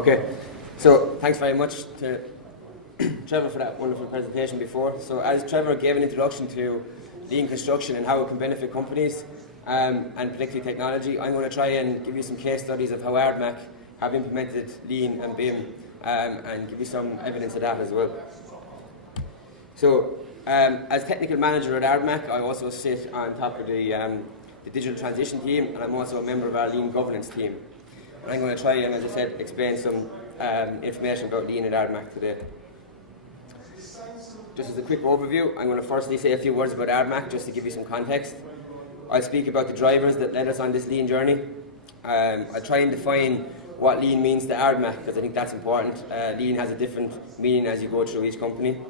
Okay, so thanks very much to Trevor for that wonderful presentation before. So as Trevor gave an introduction to lean construction and how it can benefit companies and particularly technology, I'm going to try and give you some case studies of how Ardmac have implemented lean and BIM and give you some evidence of that as well. So as technical manager at Ardmac, I also sit on top of the digital transition team, and I'm also a member of our lean governance team. And I'm going to try and, as I said, explain some information about lean at Ardmac today. Just as a quick overview, I'm going to firstly say a few words about Ardmac just to give you some context. I'll speak about the drivers that led us on this lean journey. I'll try and define what lean means to Ardmac, because I think that's important. Lean has a different meaning as you go through each company.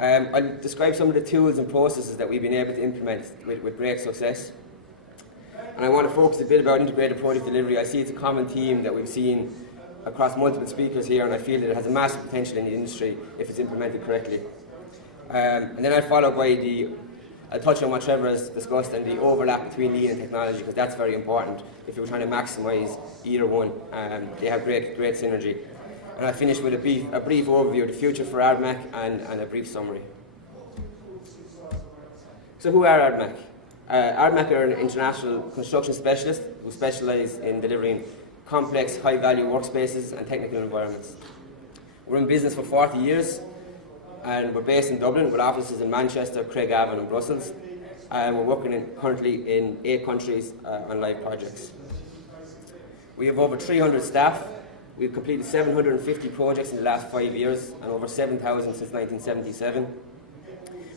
I'll describe some of the tools and processes that we've been able to implement with great success. And I want to focus a bit about integrated project delivery. I see it's a common theme that we've seen across multiple speakers here, and I feel that it has a massive potential in the industry if it's implemented correctly. And then I'll follow by I'll touch on what Trevor has discussed and the overlap between lean and technology, because that's very important if you're trying to maximise either one. They have great synergy. And I'll finish with a brief overview of the future for Ardmac and a brief summary. So who are Ardmac? Ardmac are an international construction specialist who specialise in delivering complex, high-value workspaces and technical environments. We're in business for 40 years, and we're based in Dublin with offices in Manchester, Craigavon and Brussels. We're working currently in 8 countries on live projects. We have over 300 staff. We've completed 750 projects in the last 5 years and over 7,000 since 1977.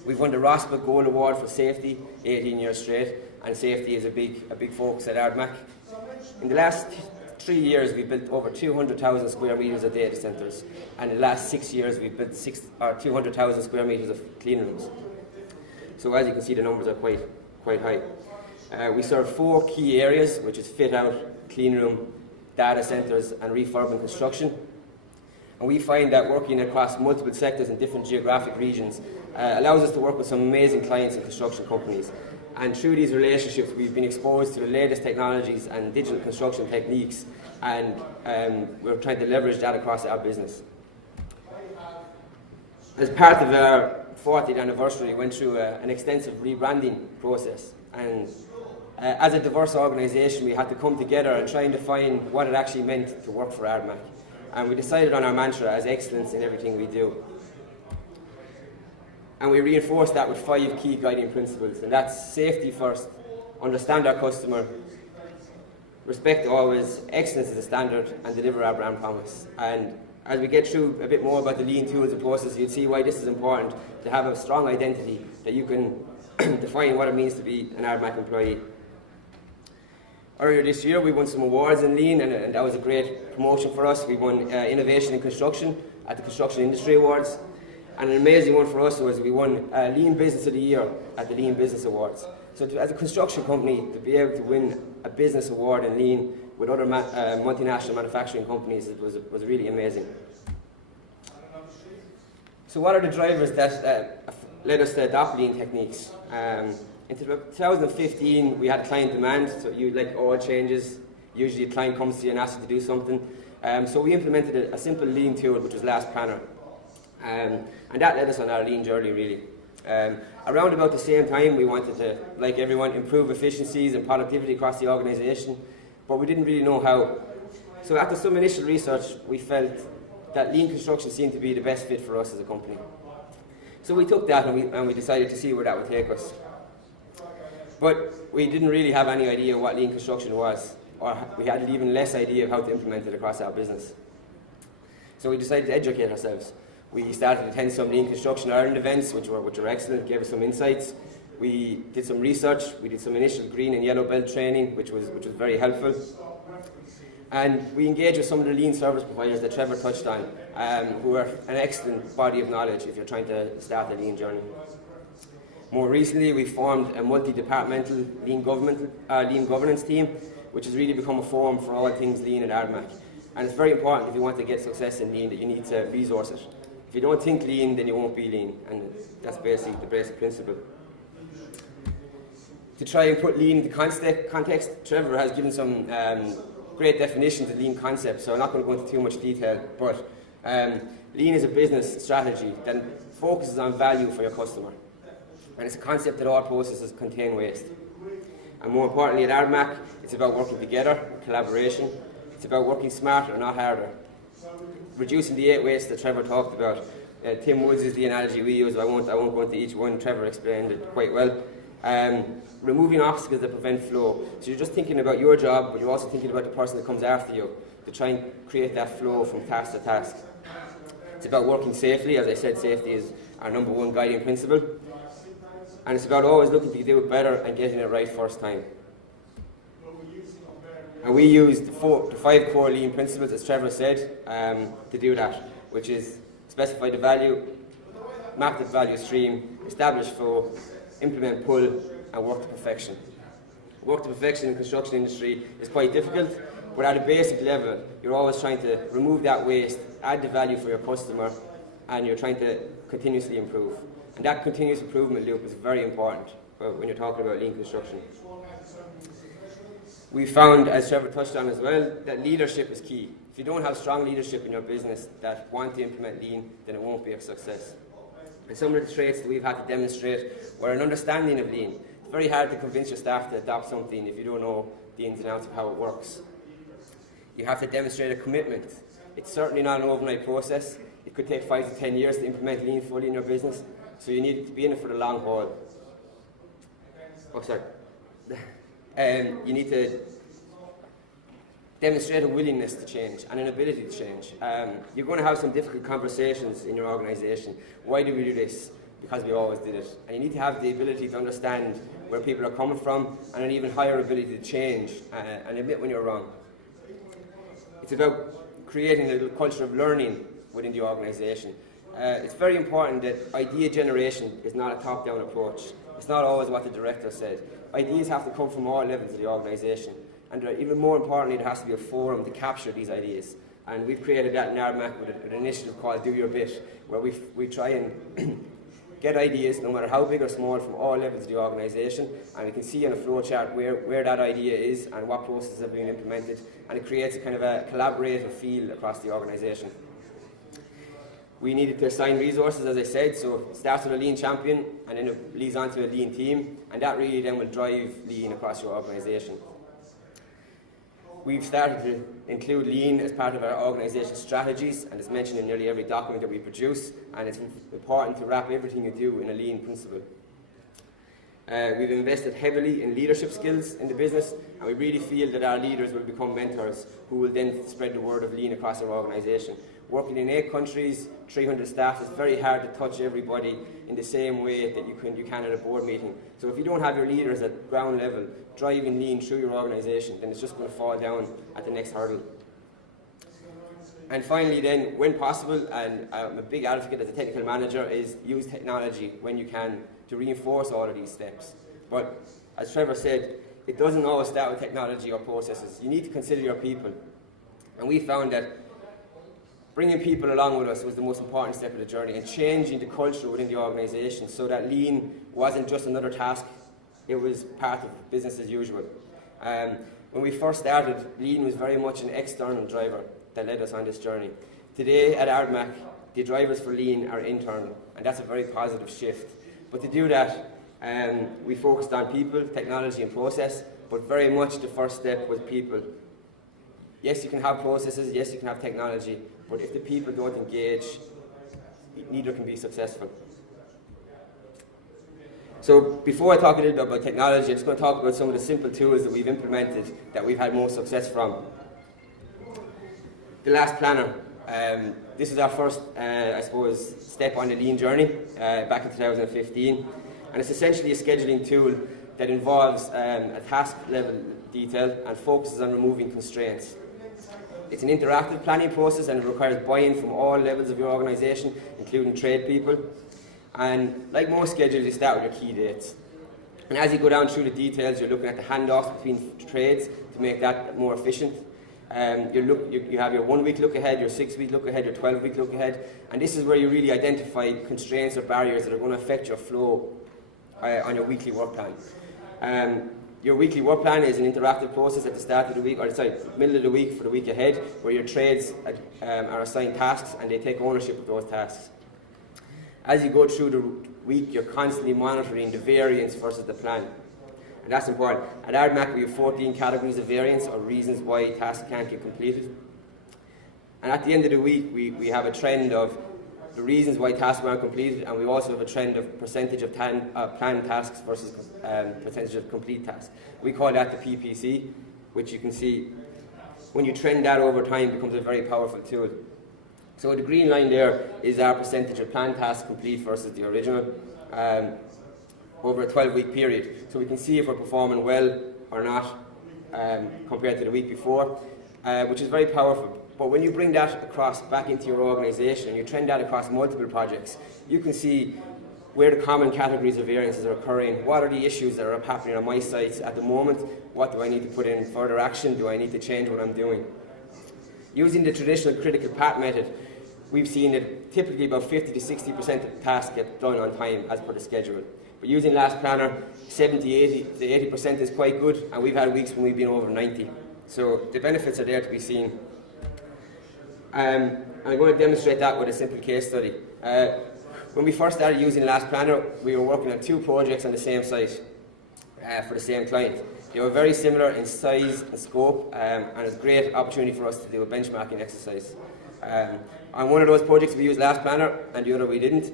We've won the ROSPA Gold Award for safety 18 years straight, and safety is a big focus at Ardmac. In the last 3 years, we've built over 200,000 square metres of data centres, and in the last 6 years, we've built 200,000 square metres of clean rooms. So as you can see, the numbers are quite high. We serve 4 key areas, which is fit out, clean room, data centres and refurb and construction. And we find that working across multiple sectors in different geographic regions allows us to work with some amazing clients and construction companies. And through these relationships, we've been exposed to the latest technologies and digital construction techniques, and we're trying to leverage that across our business. As part of our 40th anniversary, we went through an extensive rebranding process. And as a diverse organisation, we had to come together and try and define what it actually meant to work for Ardmac. And we decided on our mantra as excellence in everything we do. And we reinforced that with 5 key guiding principles, and that's safety first, understand our customer, respect always, excellence is a standard, and deliver our brand promise. And as we get through a bit more about the lean tools and processes, you'll see why this is important, to have a strong identity that you can define what it means to be an Ardmac employee. Earlier this year, we won some awards in lean, and that was a great promotion for us. We won Innovation in Construction at the Construction Industry Awards. And an amazing one for us was we won Lean Business of the Year at the Lean Business Awards. So as a construction company, to be able to win a business award in lean with other multinational manufacturing companies, it was really amazing. So what are the drivers that led us to adopt lean techniques? In 2015, we had client demand, so like all changes, usually a client comes to you and asks you to do something. So we implemented a simple lean tool, which was Last Planner. And that led us on our lean journey, really. Around about the same time, we wanted to, like everyone, improve efficiencies and productivity across the organisation, but we didn't really know how. So after some initial research, we felt that lean construction seemed to be the best fit for us as a company. So we took that and we decided to see where that would take us. But we didn't really have any idea what lean construction was, or we had even less idea of how to implement it across our business. So we decided to educate ourselves. We started to attend some Lean Construction Ireland events, which were excellent, gave us some insights. We did some research, we did some initial green and yellow belt training, which was very helpful. And we engaged with some of the lean service providers that Trevor touched on, who are an excellent body of knowledge if you're trying to start a lean journey. More recently, we formed a multi-departmental lean governance team, which has really become a forum for all things lean at Ardmac. And it's very important if you want to get success in lean that you need to resource it. If you don't think lean, then you won't be lean, and that's basically the basic principle. To try and put lean into context, Trevor has given some great definitions of lean concepts, so I'm not going to go into too much detail, but lean is a business strategy that focuses on value for your customer. And it's a concept that all processes contain waste. And more importantly, at Ardmac, it's about working together, collaboration. It's about working smarter, not harder. Reducing the 8 wastes that Trevor talked about. Tim Woods is the analogy we use. I won't go into each one. Trevor explained it quite well. Removing obstacles that prevent flow. So you're just thinking about your job, but you're also thinking about the person that comes after you to try and create that flow from task to task. It's about working safely. As I said, safety is our number one guiding principle. And it's about always looking to do it better and getting it right first time. And we use the 5 core lean principles, as Trevor said, to do that, which is specify the value, map the value stream, establish flow, implement pull, and work to perfection. Work to perfection in the construction industry is quite difficult, but at a basic level, you're always trying to remove that waste, add the value for your customer, and you're trying to continuously improve. And that continuous improvement loop is very important when you're talking about lean construction. We found, as Trevor touched on as well, that leadership is key. If you don't have strong leadership in your business that want to implement lean, then it won't be a success. And some of the traits that we've had to demonstrate were an understanding of lean. It's very hard to convince your staff to adopt something if you don't know the ins and outs of how it works. You have to demonstrate a commitment. It's certainly not an overnight process. It could take 5 to 10 years to implement lean fully in your business, so you need to be in it for the long haul. Oh, sorry. You need to demonstrate a willingness to change and an ability to change. You're going to have some difficult conversations in your organisation. Why do we do this? Because we always did it. And you need to have the ability to understand where people are coming from and an even higher ability to change and admit when you're wrong. It's about creating a culture of learning within the organisation. It's very important that idea generation is not a top-down approach. It's not always what the director said. Ideas have to come from all levels of the organisation. And even more importantly, there has to be a forum to capture these ideas. And we've created that in Ardmac with an initiative called Do Your Bit, where we try and get ideas, no matter how big or small, from all levels of the organisation. And we can see on a flow chart where that idea is and what processes have been implemented. And it creates a kind of a collaborative feel across the organisation. We needed to assign resources, as I said, so it starts with a lean champion and then it leads on to a lean team, and that really then will drive lean across your organisation. We've started to include lean as part of our organisation strategies, and it's mentioned in nearly every document that we produce, and it's important to wrap everything you do in a lean principle. We've invested heavily in leadership skills in the business, and we really feel that our leaders will become mentors who will then spread the word of lean across our organisation. Working in 8 countries, 300 staff, it's very hard to touch everybody in the same way that you can at a board meeting. So if you don't have your leaders at ground level driving lean through your organisation, then it's just going to fall down at the next hurdle. And finally then, when possible, and I'm a big advocate as a technical manager, is use technology when you can to reinforce all of these steps. But as Trevor said, it doesn't always start with technology or processes. You need to consider your people. And we found that bringing people along with us was the most important step of the journey, and changing the culture within the organisation so that lean wasn't just another task, it was part of business as usual. When we first started, lean was very much an external driver that led us on this journey. Today at Ardmac, the drivers for lean are internal, and that's a very positive shift. But to do that, we focused on people, technology and process, but very much the first step was people. Yes, you can have processes, yes, you can have technology, but if the people don't engage, neither can be successful. So before I talk a little bit about technology, I'm just going to talk about some of the simple tools that we've implemented that we've had most success from. The last planner. This is our first, I suppose, step on the lean journey back in 2015. And it's essentially a scheduling tool that involves a task level detail and focuses on removing constraints. It's an interactive planning process, and it requires buy-in from all levels of your organisation, including trade people. And like most schedules, you start with your key dates. And as you go down through the details, you're looking at the handoffs between trades to make that more efficient. You have your 1 week look ahead, your 6 week look ahead, your 12 week look ahead. And this is where you really identify constraints or barriers that are going to affect your flow on your weekly work plan. Your weekly work plan is an interactive process at the start of the week, or sorry, middle of the week for the week ahead, where your trades are assigned tasks and they take ownership of those tasks. As you go through the week, you're constantly monitoring the variance versus the plan. And that's important. At Ardmac, we have 14 categories of variance, or reasons why tasks can't get completed. And at the end of the week, we have a trend of the reasons why tasks weren't completed, and we also have a trend of percentage of planned tasks versus percentage of complete tasks. We call that the PPC, which you can see when you trend that over time becomes a very powerful tool. So the green line there is our percentage of planned tasks complete versus the original over a 12-week period. So we can see if we're performing well or not compared to the week before, which is very powerful. But when you bring that across back into your organisation and you trend that across multiple projects, you can see where the common categories of variances are occurring, what are the issues that are happening on my sites at the moment, what do I need to put in further action, do I need to change what I'm doing. Using the traditional critical path method, we've seen that typically about 50 to 60% of tasks get done on time as per the schedule. But using Last Planner, 70, 80 to 80% is quite good, and we've had weeks when we've been over 90. So the benefits are there to be seen. I'm going to demonstrate that with a simple case study. When we first started using Last Planner, we were working on 2 projects on the same site for the same client. They were very similar in size and scope, and it's a great opportunity for us to do a benchmarking exercise. On one of those projects we used Last Planner, and the other we didn't.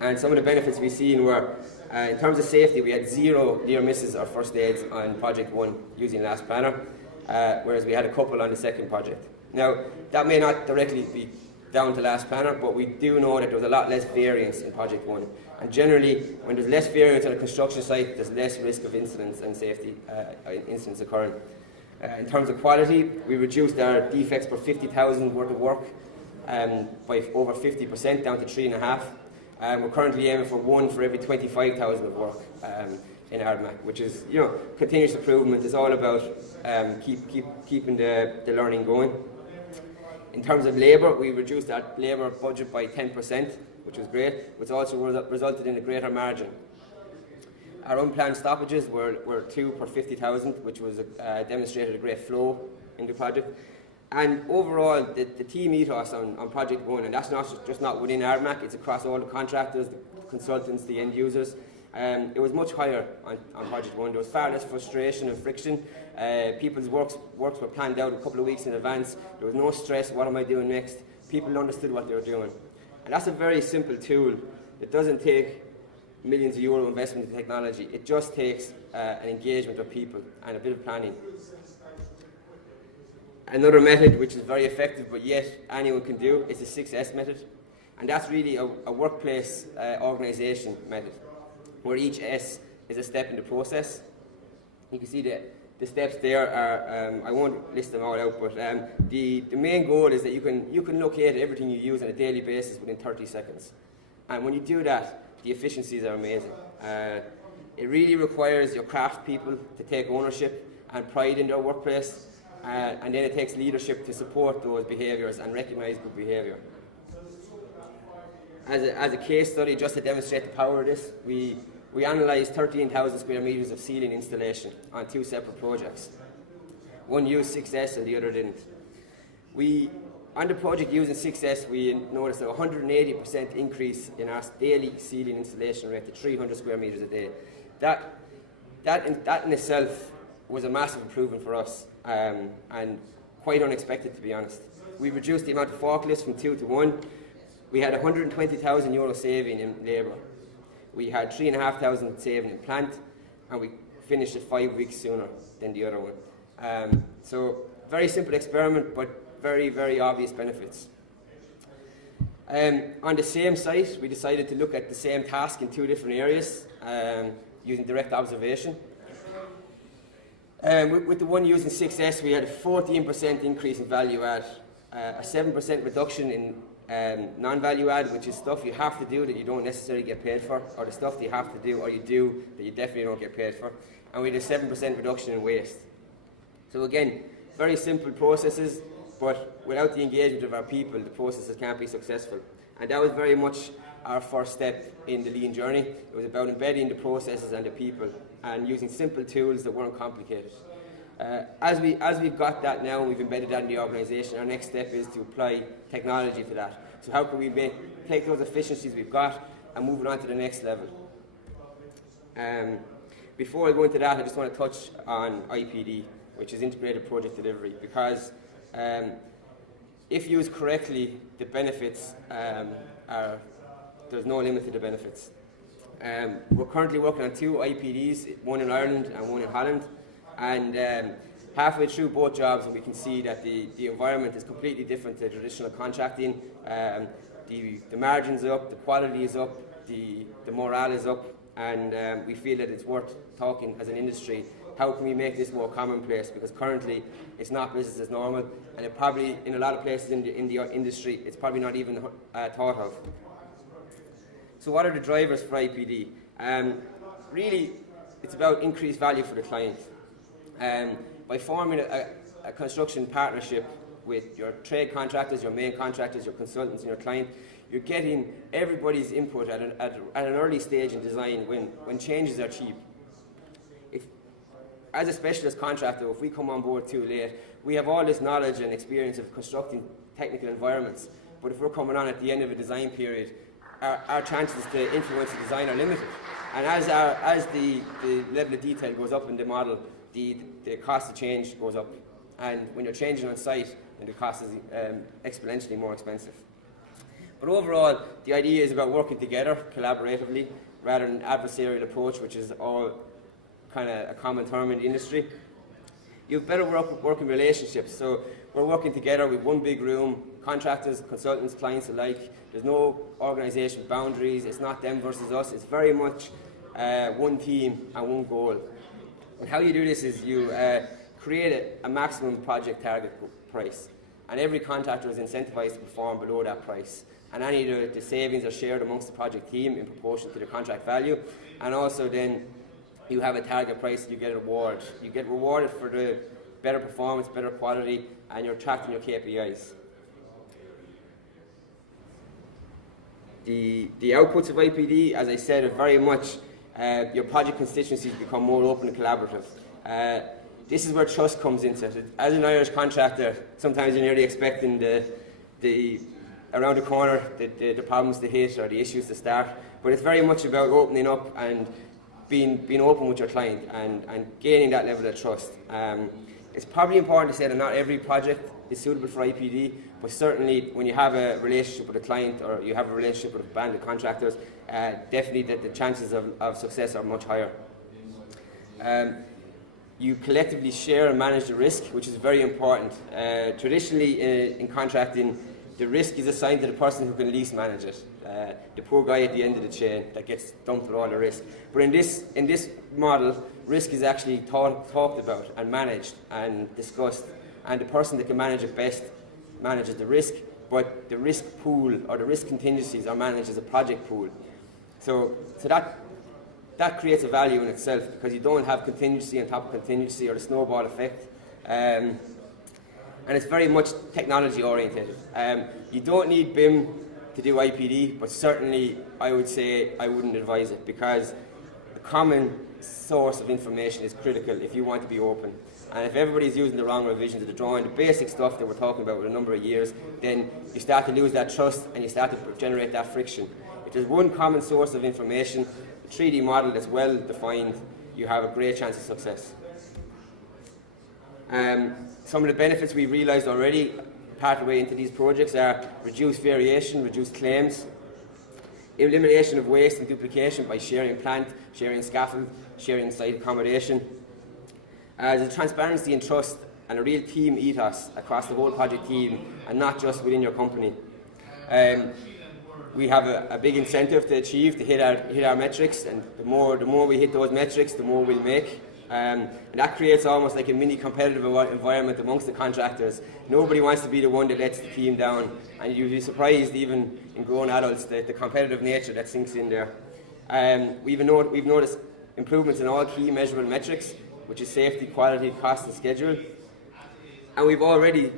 And some of the benefits we've seen were, in terms of safety, we had 0 near misses or first aids on project 1 using Last Planner, whereas we had a couple on the second project. Now, that may not directly be down to Last Planner, but we do know that there was a lot less variance in project 1. And generally, when there's less variance on a construction site, there's less risk of incidents and safety incidents occurring. In terms of quality, we reduced our defects per 50,000 worth of work by over 50%, down to 3.5. We're currently aiming for 1 for every 25,000 of work in Ardmac, which is, continuous improvement. It's all about keeping the learning going. In terms of labour, we reduced our labour budget by 10%, which was great, which also resulted in a greater margin. Our unplanned stoppages were 2 per 50,000, which was demonstrated a great flow in the project. And overall, the team ethos on project 1, and that's just not within Ardmac, it's across all the contractors, the consultants, the end users. It was much higher on project 1. There was far less frustration and friction. People's works were planned out a couple of weeks in advance. There was no stress, what am I doing next? People understood what they were doing. And that's a very simple tool. It doesn't take millions of euro investment in technology. It just takes an engagement of people and a bit of planning. Another method which is very effective but yet anyone can do is the 6S method. And that's really a workplace organisation method, where each S is a step in the process. You can see the steps there are, I won't list them all out, but the main goal is that you can locate everything you use on a daily basis within 30 seconds. And when you do that, the efficiencies are amazing. It really requires your craft people to take ownership and pride in their workplace, and then it takes leadership to support those behaviours and recognise good behaviour. As a case study, just to demonstrate the power of this, we analysed 13,000 square metres of ceiling installation on 2 separate projects. One used 6S and the other didn't. On the project using 6S, we noticed a 180% increase in our daily ceiling installation rate to 300 square metres a day. That in itself was a massive improvement for us, and quite unexpected, to be honest. We reduced the amount of forklifts from 2 to 1. We had €120,000 saving in labour. We had 3,500 saving in plant, and we finished it 5 weeks sooner than the other one. So very simple experiment, but very, very obvious benefits. On the same site, we decided to look at the same task in 2 different areas using direct observation. With the one using 6S, we had a 14% increase in value add, a 7% reduction in non-value add, which is stuff you have to do that you don't necessarily get paid for, or the stuff that you have to do or you do that you definitely don't get paid for. And we had a 7% reduction in waste. So again, very simple processes, but without the engagement of our people, the processes can't be successful. And that was very much our first step in the lean journey. It was about embedding the processes and the people and using simple tools that weren't complicated. As we've got that now and we've embedded that in the organisation, our next step is to apply technology to that. So how can we take those efficiencies we've got and move it on to the next level? Before I go into that, I just want to touch on IPD, which is Integrated Project Delivery, because if used correctly, the benefits there's no limit to the benefits. We're currently working on 2 IPDs, one in Ireland and one in Holland, and halfway through both jobs we can see that the environment is completely different to traditional contracting. The margins are up, the quality is up, the morale is up, and we feel that it's worth talking as an industry. How can we make this more commonplace? Because currently it's not business as normal, and it probably, in a lot of places in the industry, it's probably not even thought of. So what are the drivers for IPD? Really, it's about increased value for the client. By forming a construction partnership with your trade contractors, your main contractors, your consultants and your client, you're getting everybody's input at an early stage in design when changes are cheap. As a specialist contractor, if we come on board too late, we have all this knowledge and experience of constructing technical environments, but if we're coming on at the end of a design period, our chances to influence the design are limited. And as the level of detail goes up in the model, the cost of change goes up. And when you're changing on site, then the cost is exponentially more expensive. But overall, the idea is about working together collaboratively rather than an adversarial approach, which is all kind of a common term in the industry. You have better working relationships. So we're working together with one big room, contractors, consultants, clients alike. There's no organisation boundaries. It's not them versus us. It's very much one team and one goal. And how you do this is you create a maximum project target price. And every contractor is incentivized to perform below that price. And any of the savings are shared amongst the project team in proportion to the contract value. And also then you have a target price and you get a reward. You get rewarded for the better performance, better quality, and you're tracking your KPIs. The outputs of IPD, as I said, are very much your project constituencies become more open and collaborative. This is where trust comes into it. As an Irish contractor, sometimes you're nearly expecting the around the corner the problems to hit or the issues to start, but it's very much about opening up and being open with your client and gaining that level of trust. It's probably important to say that not every project is suitable for IPD, but certainly when you have a relationship with a client or you have a relationship with a band of contractors, definitely the chances of success are much higher. You collectively share and manage the risk, which is very important. Traditionally in contracting, the risk is assigned to the person who can least manage it. The poor guy at the end of the chain that gets dumped with all the risk. But in this model, risk is actually talked about and managed and discussed. And the person that can manage it best manages the risk, but the risk pool or the risk contingencies are managed as a project pool. So that creates a value in itself because you don't have contingency on top of contingency or the snowball effect. And it's very much technology oriented. You don't need BIM to do IPD, but certainly I would say I wouldn't advise it because the common source of information is critical if you want to be open. And if everybody's using the wrong revisions of the drawing, the basic stuff that we're talking about with a number of years, then you start to lose that trust and you start to generate that friction. If there's one common source of information, the 3D model that's well defined, you have a great chance of success. Some of the benefits we've realised already part of the way into these projects are reduced variation, reduced claims, elimination of waste and duplication by sharing plant, sharing scaffold, sharing site accommodation. There's a transparency and trust and a real team ethos across the whole project team and not just within your company. We have a big incentive to achieve, to hit our metrics, and the more we hit those metrics, the more we'll make. And that creates almost like a mini competitive environment amongst the contractors. Nobody wants to be the one that lets the team down, and you'll be surprised even in grown adults the competitive nature that sinks in there. We've noticed improvements in all key measurable metrics, which is safety, quality, cost and schedule. And we've already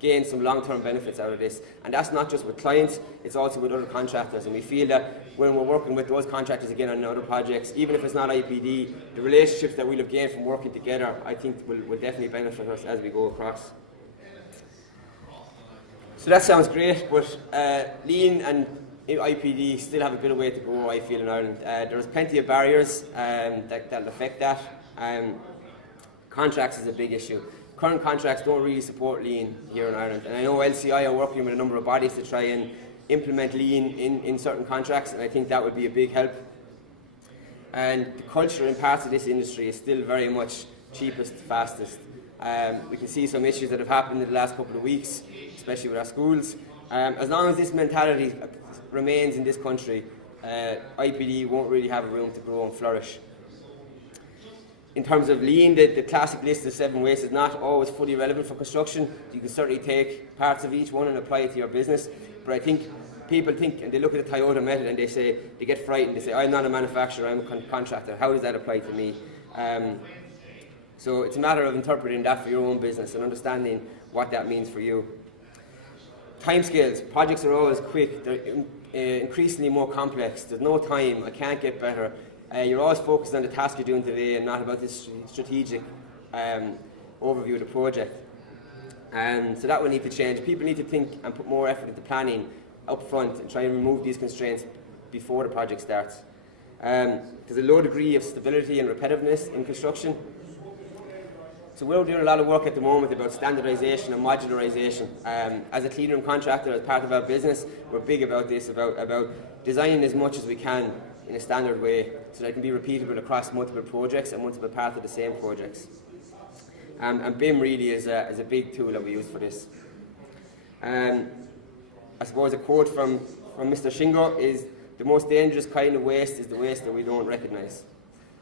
gain some long-term benefits out of this. And that's not just with clients, it's also with other contractors. And we feel that when we're working with those contractors again on other projects, even if it's not IPD, the relationships that we'll have gained from working together, I think will definitely benefit us as we go across. So that sounds great, but Lean and IPD still have a bit of way to go, I feel, in Ireland. There's plenty of barriers that'll affect that. Contracts is a big issue. Current contracts don't really support Lean here in Ireland, and I know LCI are working with a number of bodies to try and implement Lean in certain contracts, and I think that would be a big help. And the culture in parts of this industry is still very much cheapest, fastest. We can see some issues that have happened in the last couple of weeks, especially with our schools. As long as this mentality remains in this country, IPD won't really have a room to grow and flourish. In terms of Lean, the classic list of 7 ways is not always fully relevant for construction. You can certainly take parts of each one and apply it to your business. But I think people think, and they look at the Toyota method and they get frightened. They say, I'm not a manufacturer, I'm a contractor. How does that apply to me? So it's a matter of interpreting that for your own business and understanding what that means for you. Timescales. Projects are always quick. They're increasingly more complex. There's no time. I can't get better. You're always focused on the task you're doing today and not about this strategic overview of the project. So that will need to change. People need to think and put more effort into planning up front and try and remove these constraints before the project starts. There's a low degree of stability and repetitiveness in construction. So we're doing a lot of work at the moment about standardisation and modularisation. As a clean room contractor, as part of our business, we're big about this, about designing as much as we can in a standard way so that it can be repeatable across multiple projects and multiple parts of the same projects. And BIM really is a big tool that we use for this. I suppose a quote from Mr. Shingo is, the most dangerous kind of waste is the waste that we don't recognise.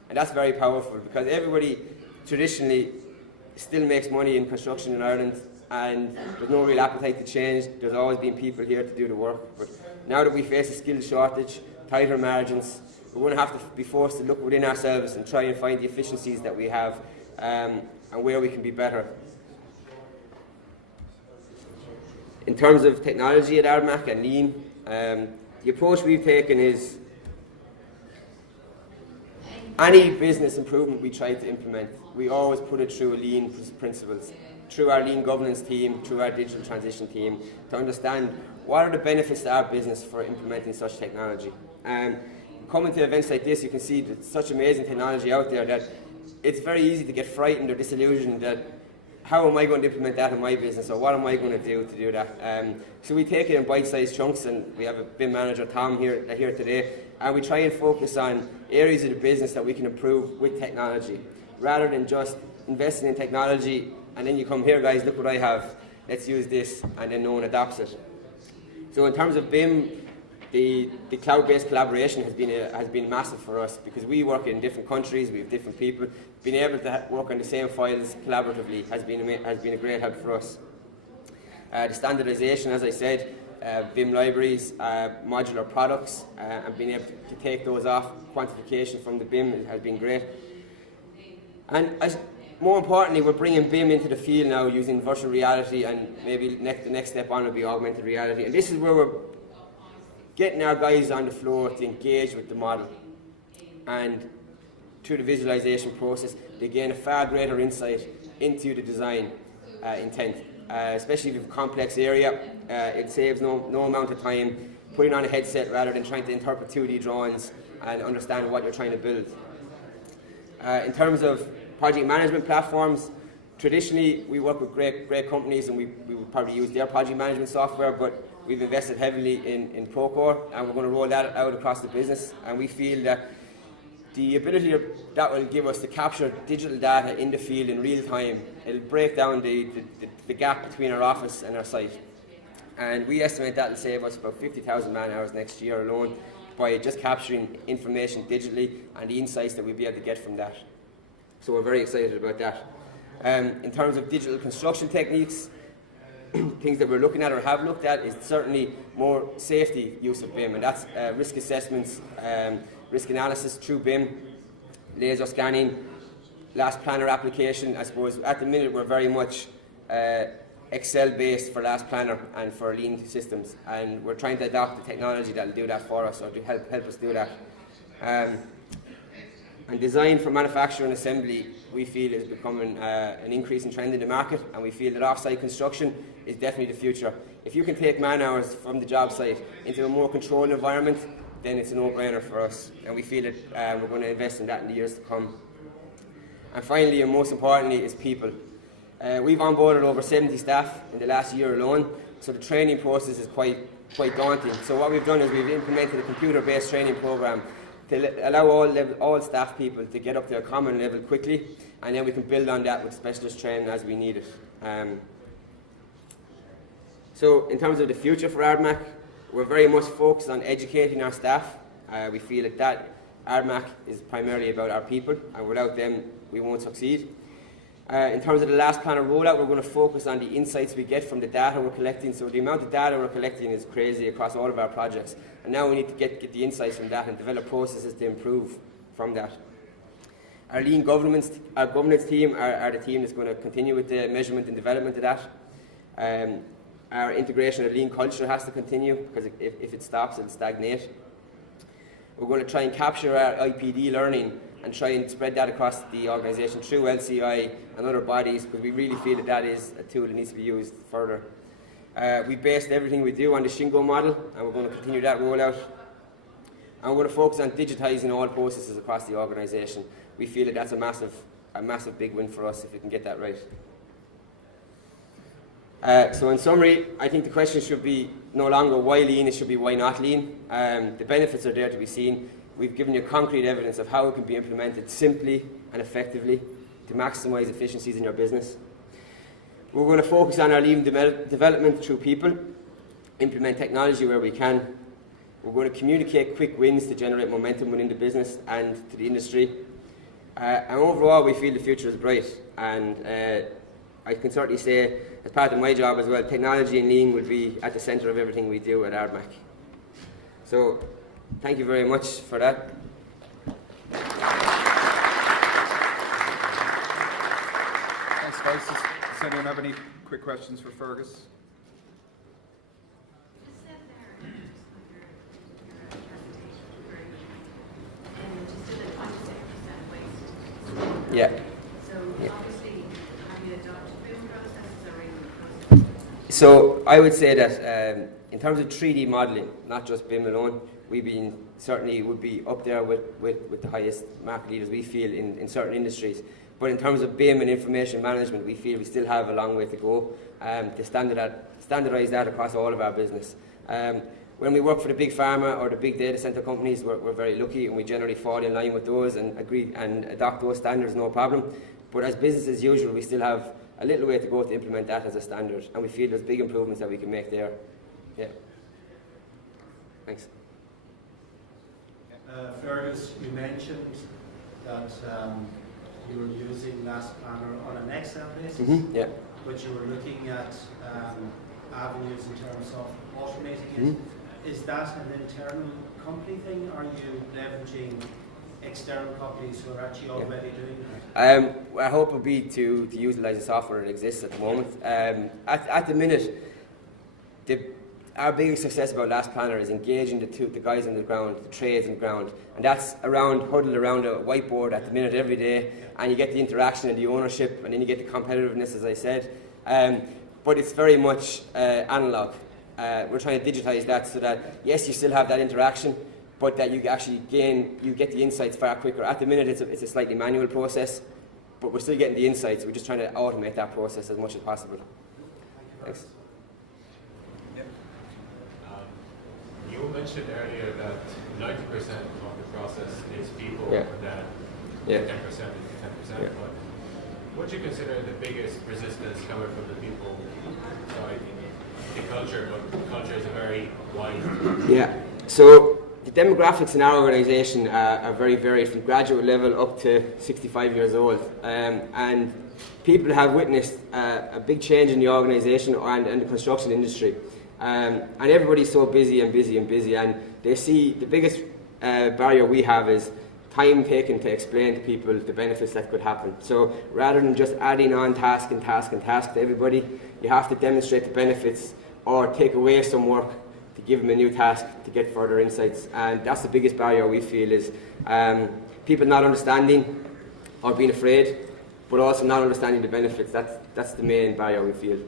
And that's very powerful because everybody traditionally still makes money in construction in Ireland and there's no real appetite to change. There's always been people here to do the work. But now that we face a skill shortage, tighter margins, we're going to have to be forced to look within ourselves and try and find the efficiencies that we have and where we can be better. In terms of technology at Ardmac and Lean, the approach we've taken is any business improvement we try to implement, we always put it through Lean principles, through our Lean governance team, through our digital transition team, to understand what are the benefits to our business for implementing such technology. Coming to events like this, you can see that such amazing technology out there that it's very easy to get frightened or disillusioned that how am I going to implement that in my business, or what am I going to do that? So we take it in bite-sized chunks, and we have a BIM manager, Tom, here today, and we try and focus on areas of the business that we can improve with technology, rather than just investing in technology and then you come here, guys, look what I have, let's use this, and then no one adopts it. So in terms of BIM, the cloud-based collaboration has been massive for us because we work in different countries, we have different people. Being able to work on the same files collaboratively has been a great help for us. The standardization, as I said, BIM libraries, modular products, and being able to take those off, quantification from the BIM has been great. And more importantly, we're bringing BIM into the field now using virtual reality, and maybe the next step on will be augmented reality. And this is where we're getting our guys on the floor to engage with the model. And through the visualization process, they gain a far greater insight into the design intent. Especially if you have a complex area, it saves no amount of time putting on a headset rather than trying to interpret 2D drawings and understand what you're trying to build. In terms of project management platforms, traditionally we work with great companies and we would probably use their project management software, but we've invested heavily in Procore and we're going to roll that out across the business, and we feel that the ability that will give us to capture digital data in the field in real time, it'll break down the gap between our office and our site. And we estimate that will save us about 50,000 man hours next year alone by just capturing information digitally and the insights that we'll be able to get from that. So we're very excited about that. In terms of digital construction techniques, things that we're looking at or have looked at is certainly more safety use of BIM, and that's risk assessments, risk analysis through BIM, laser scanning, last planner application. I suppose at the minute we're very much Excel based for Last Planner and for lean systems, and we're trying to adopt the technology that will do that for us, or to help us do that. And design for manufacture and assembly, we feel, is becoming an increasing trend in the market, and we feel that off-site construction is definitely the future. If you can take man hours from the job site into a more controlled environment, then it's a no-brainer for us, and we feel that we're going to invest in that in the years to come. And finally, and most importantly, is people. We've onboarded over 70 staff in the last year alone, so the training process is quite daunting. So what we've done is we've implemented a computer-based training program to allow all staff people to get up to a common level quickly, and then we can build on that with specialist training as we need it. So in terms of the future for Ardmac, we're very much focused on educating our staff. We feel that Ardmac is primarily about our people, and without them we won't succeed. In terms of the Last Planner rollout, we're going to focus on the insights we get from the data we're collecting. So the amount of data we're collecting is crazy across all of our projects, and now we need to get the insights from that and develop processes to improve from that. Our lean governance team are the team that's going to continue with the measurement and development of that. Our integration of lean culture has to continue, because if it stops, it'll stagnate. We're going to try and capture our IPD learning and try and spread that across the organisation through LCI and other bodies, because we really feel that is a tool that needs to be used further. We based everything we do on the Shingo model, and we're going to continue that rollout. And we're going to focus on digitising all processes across the organisation. We feel that that's a massive big win for us if we can get that right. So in summary, I think the question should be no longer why lean, it should be why not lean. The benefits are there to be seen. We've given you concrete evidence of how it can be implemented simply and effectively to maximise efficiencies in your business. We're going to focus on our lean development through people, implement technology where we can. We're going to communicate quick wins to generate momentum within the business and to the industry. And overall, we feel the future is bright. And I can certainly say, as part of my job as well, technology and lean will be at the centre of everything we do at Ardmac. So, thank you very much for that. Thanks, guys. Does anyone have any quick questions for Fergus? Yeah. So obviously, have you adopted BIM processes or are you in the process? So I would say that in terms of 3D modelling, not just BIM alone, certainly would be up there with the highest market leaders we feel in certain industries. But in terms of BIM and information management, we feel we still have a long way to go to standardise that across all of our business. When we work for the big pharma or the big data centre companies, we're very lucky, and we generally fall in line with those and agree and adopt those standards, no problem. But as business as usual, we still have a little way to go to implement that as a standard, and we feel there's big improvements that we can make there. Yeah. Thanks. Fergus, you mentioned that you were using Last Planner on an Excel basis, Yeah. but you were looking at avenues in terms of automating it. Is that an internal company thing, or are you leveraging external companies who are actually already doing that? Our hope would be to utilise the software that exists at the moment. At the minute, our biggest success about Last Planner is engaging the guys on the ground, the trades on the ground, and that's huddled around a whiteboard at the minute every day, and you get the interaction and the ownership, and then you get the competitiveness, as I said. But it's very much analogue. We're trying to digitise that so that, yes, you still have that interaction, but that you actually you get the insights far quicker. At the minute, it's a slightly manual process, but we're still getting the insights. We're just trying to automate that process as much as possible. Thanks. You mentioned earlier that 90% of the process is people, Yeah. and that Yeah. 10% is 10%. Yeah. But what do you consider the biggest resistance coming from the people side? The culture, but culture is a very wide. Yeah. So the demographics in our organisation are very varied, from graduate level up to 65 years old, and people have witnessed a big change in the organisation and the construction industry. And everybody's so busy, and they see the biggest barrier we have is time taken to explain to people the benefits that could happen. So rather than just adding on task and task and task to everybody, you have to demonstrate the benefits or take away some work to give them a new task to get further insights. And that's the biggest barrier we feel is people not understanding or being afraid, but also not understanding the benefits. That's the main barrier we feel.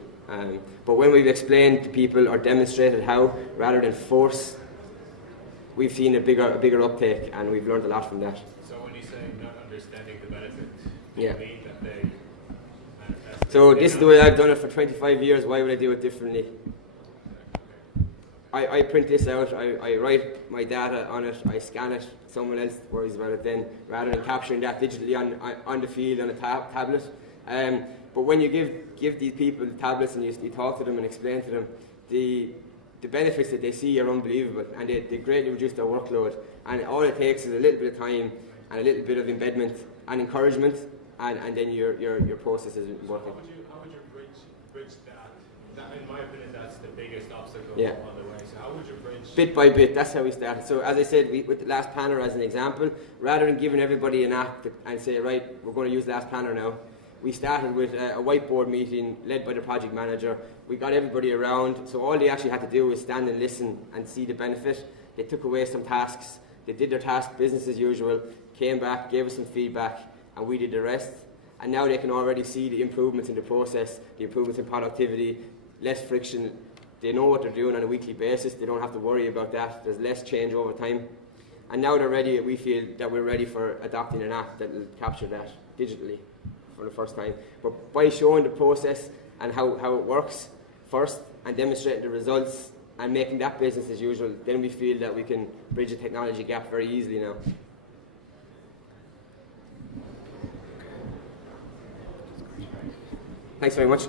But when we've explained to people or demonstrated how, rather than force, we've seen a bigger uptake, and we've learned a lot from that. So when you say not understanding the benefit, do Yeah. you mean that they manifest? So this is the way I've done it for 25 years. Why would I do it differently? I print this out, I write my data on it, I scan it, someone else worries about it then, rather than capturing that digitally on the field on a tablet. But when you give these people tablets and you talk to them and explain to them, the benefits that they see are unbelievable, and they greatly reduce their workload. And all it takes is a little bit of time and a little bit of embedment and encouragement, and then your process is working. How would you bridge that? In my opinion, that's the biggest obstacle Yeah. on the way. So how would you bridge? Bit by bit, that's how we started. So as I said, with the Last Planner as an example, rather than giving everybody an app and say, right, we're going to use Last Planner now, we started with a whiteboard meeting led by the project manager. We got everybody around, so all they actually had to do was stand and listen and see the benefit. They took away some tasks, they did their task business as usual, came back, gave us some feedback, and we did the rest. And now they can already see the improvements in the process, the improvements in productivity, less friction. They know what they're doing on a weekly basis, they don't have to worry about that. There's less change over time. And now they're ready, we feel that we're ready for adopting an app that will capture that digitally for the first time. But by showing the process and how it works first, and demonstrating the results and making that business as usual, then we feel that we can bridge the technology gap very easily now. Thanks very much.